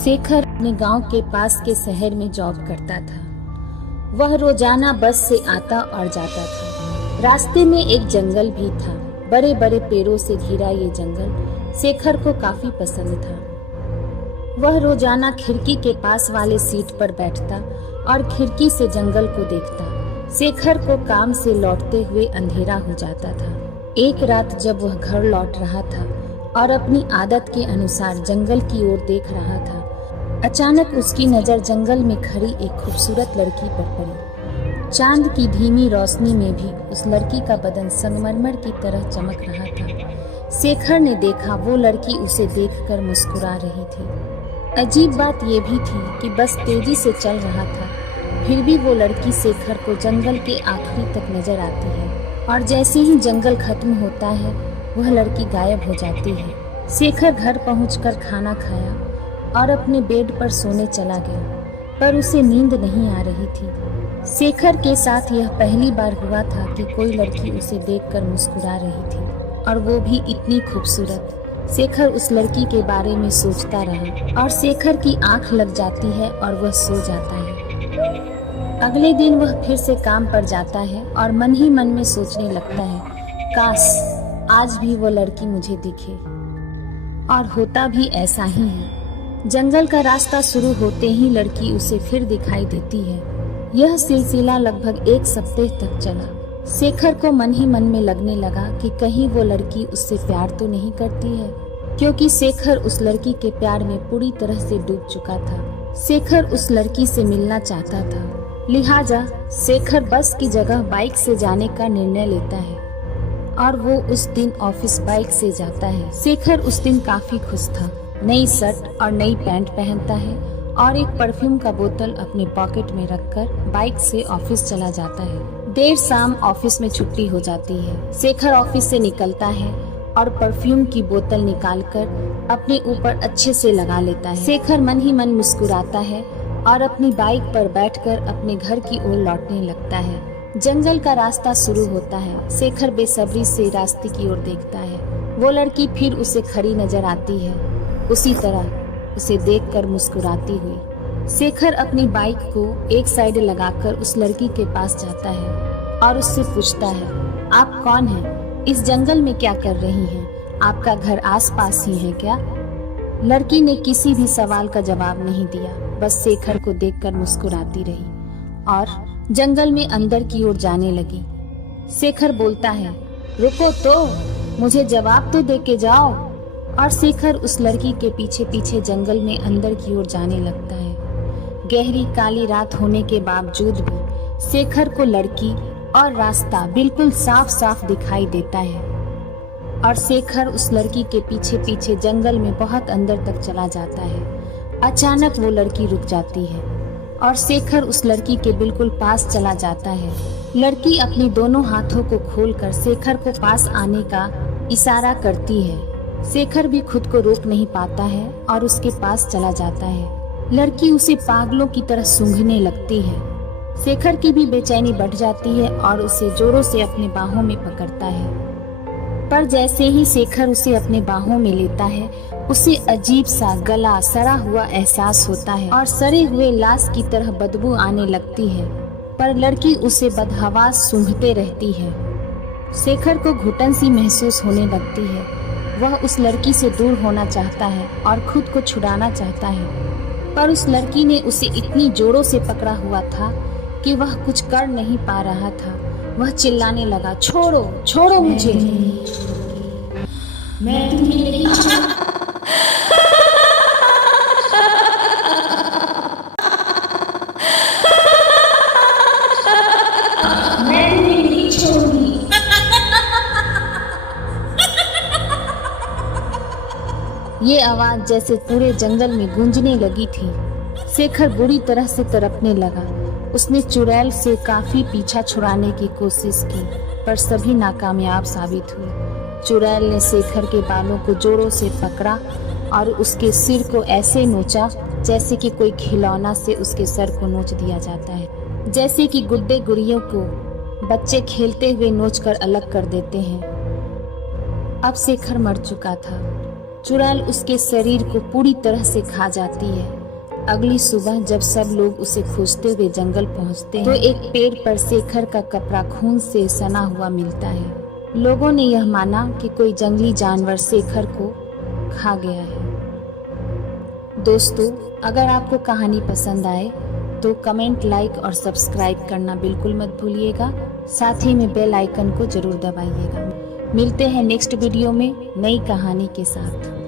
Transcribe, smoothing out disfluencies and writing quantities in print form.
शेखर अपने गांव के पास के शहर में जॉब करता था। वह रोजाना बस से आता और जाता था। रास्ते में एक जंगल भी था। बड़े बड़े पेड़ों से घिरा ये जंगल शेखर को काफी पसंद था। वह रोजाना खिड़की के पास वाले सीट पर बैठता और खिड़की से जंगल को देखता। शेखर को काम से लौटते हुए अंधेरा हो जाता था। एक रात जब वह घर लौट रहा था और अपनी आदत के अनुसार जंगल की ओर देख रहा था, अचानक उसकी नजर जंगल में खड़ी एक खूबसूरत लड़की पर पड़ी। चांद की धीमी रोशनी में भी उस लड़की का बदन संगमरमर की तरह चमक रहा था। शेखर ने देखा वो लड़की उसे देखकर मुस्कुरा रही थी। अजीब बात यह भी थी कि बस तेजी से चल रहा था, फिर भी वो लड़की शेखर को जंगल के आखिरी तक नजर आती है और जैसे ही जंगल खत्म होता है वह लड़की गायब हो जाती है। शेखर घर पहुंचकर खाना खाया और अपने बेड पर सोने चला गया, पर उसे नींद नहीं आ रही थी। शेखर के साथ यह पहली बार हुआ था कि कोई लड़की उसे देखकर मुस्कुरा रही थी, और वो भी इतनी खूबसूरत। शेखर उस लड़की के बारे में सोचता रहा और शेखर की आंख लग जाती है और वह सो जाता है। अगले दिन वह फिर से काम पर जाता है और मन ही मन में सोचने लगता है, काश आज भी वो लड़की मुझे दिखे। और होता भी ऐसा ही है। जंगल का रास्ता शुरू होते ही लड़की उसे फिर दिखाई देती है। यह सिलसिला लगभग एक सप्ताह तक चला। शेखर को मन ही मन में लगने लगा कि कहीं वो लड़की उससे प्यार तो नहीं करती है, क्योंकि शेखर उस लड़की के प्यार में पूरी तरह से डूब चुका था। शेखर उस लड़की से मिलना चाहता था, लिहाजा शेखर बस की जगह बाइक से जाने का निर्णय लेता है और वो उस दिन ऑफिस बाइक से जाता है। शेखर उस दिन काफी खुश था। नई शर्ट और नई पैंट पहनता है और एक परफ्यूम का बोतल अपने पॉकेट में रखकर बाइक से ऑफिस चला जाता है। देर शाम ऑफिस में छुट्टी हो जाती है। शेखर ऑफिस से निकलता है और परफ्यूम की बोतल निकालकर अपने ऊपर अच्छे से लगा लेता है। शेखर मन ही मन मुस्कुराता है और अपनी बाइक पर बैठकर अपने घर की ओर लौटने लगता है। जंगल का रास्ता शुरू होता है। शेखर बेसब्री से रास्ते की ओर देखता है। वो लड़की फिर उसे खड़ी नजर आती है, उसी तरह उसे देखकर मुस्कुराती हुई। शेखर अपनी बाइक को एक साइड लगाकर उस लड़की के पास जाता है और उससे पूछता है, आप कौन हैं? इस जंगल में क्या कर रही हैं? आपका घर आसपास ही है क्या? लड़की ने किसी भी सवाल का जवाब नहीं दिया, बस शेखर को देखकर मुस्कुराती रही और जंगल में अंदर की ओर जाने लगी। शेखर बोलता है, रुको तो, मुझे जवाब तो दे के जाओ। और शेखर उस लड़की के पीछे पीछे जंगल में अंदर की ओर जाने लगता है। गहरी काली रात होने के बावजूद भी शेखर को लड़की और रास्ता बिल्कुल साफ साफ दिखाई देता है और शेखर उस लड़की के पीछे पीछे जंगल में बहुत अंदर तक चला जाता है। अचानक वो लड़की रुक जाती है और शेखर उस लड़की के बिल्कुल पास चला जाता है। लड़की अपनी दोनों हाथों को खोलकर शेखर को पास आने का इशारा करती है। शेखर भी खुद को रोक नहीं पाता है और उसके पास चला जाता है। लड़की उसे पागलों की तरह सूंघने लगती है। शेखर की भी बेचैनी बढ़ जाती है और उसे जोरों से अपने बाहों में पकड़ता है। पर जैसे ही शेखर उसे अपने बाहों में लेता है, उसे अजीब सा गला सड़ा हुआ एहसास होता है और सड़े हुए लाश की तरह बदबू आने लगती है। पर लड़की उसे बदहवास सूंघते रहती है। शेखर को घुटन सी महसूस होने लगती है। वह उस लड़की से दूर होना चाहता है और खुद को छुड़ाना चाहता है, पर उस लड़की ने उसे इतनी जोरों से पकड़ा हुआ था कि वह कुछ कर नहीं पा रहा था। वह चिल्लाने लगा, छोड़ो छोड़ो मुझे, मैं तुम्हें नहीं छोड़ूंगी। ये आवाज जैसे पूरे जंगल में गूंजने लगी थी। शेखर बुरी तरह से तड़पने लगा। उसने चुड़ैल से काफी पीछा छुड़ाने की कोशिश की, पर सभी नाकामयाब साबित हुए। चुड़ैल ने शेखर के बालों को जोरों से पकड़ा और उसके सिर को ऐसे नोचा जैसे कि कोई खिलौना से उसके सर को नोच दिया जाता है, जैसे कि गुड्डे गुड़ियों को बच्चे खेलते हुए नोचकर अलग कर देते हैं। अब शेखर मर चुका था चुड़ैल उसके शरीर को पूरी तरह से खा जाती है। अगली सुबह जब सब लोग उसे खोजते हुए जंगल पहुंचते हैं तो एक पेड़ पर शेखर का कपड़ा खून से सना हुआ मिलता है। लोगों ने यह माना कि कोई जंगली जानवर शेखर को खा गया है। दोस्तों, अगर आपको कहानी पसंद आए तो कमेंट, लाइक और सब्सक्राइब करना बिल्कुल मत भूलिएगा। साथ ही में बेल आइकन को जरूर दबाइएगा। मिलते हैं नेक्स्ट वीडियो में नई कहानी के साथ।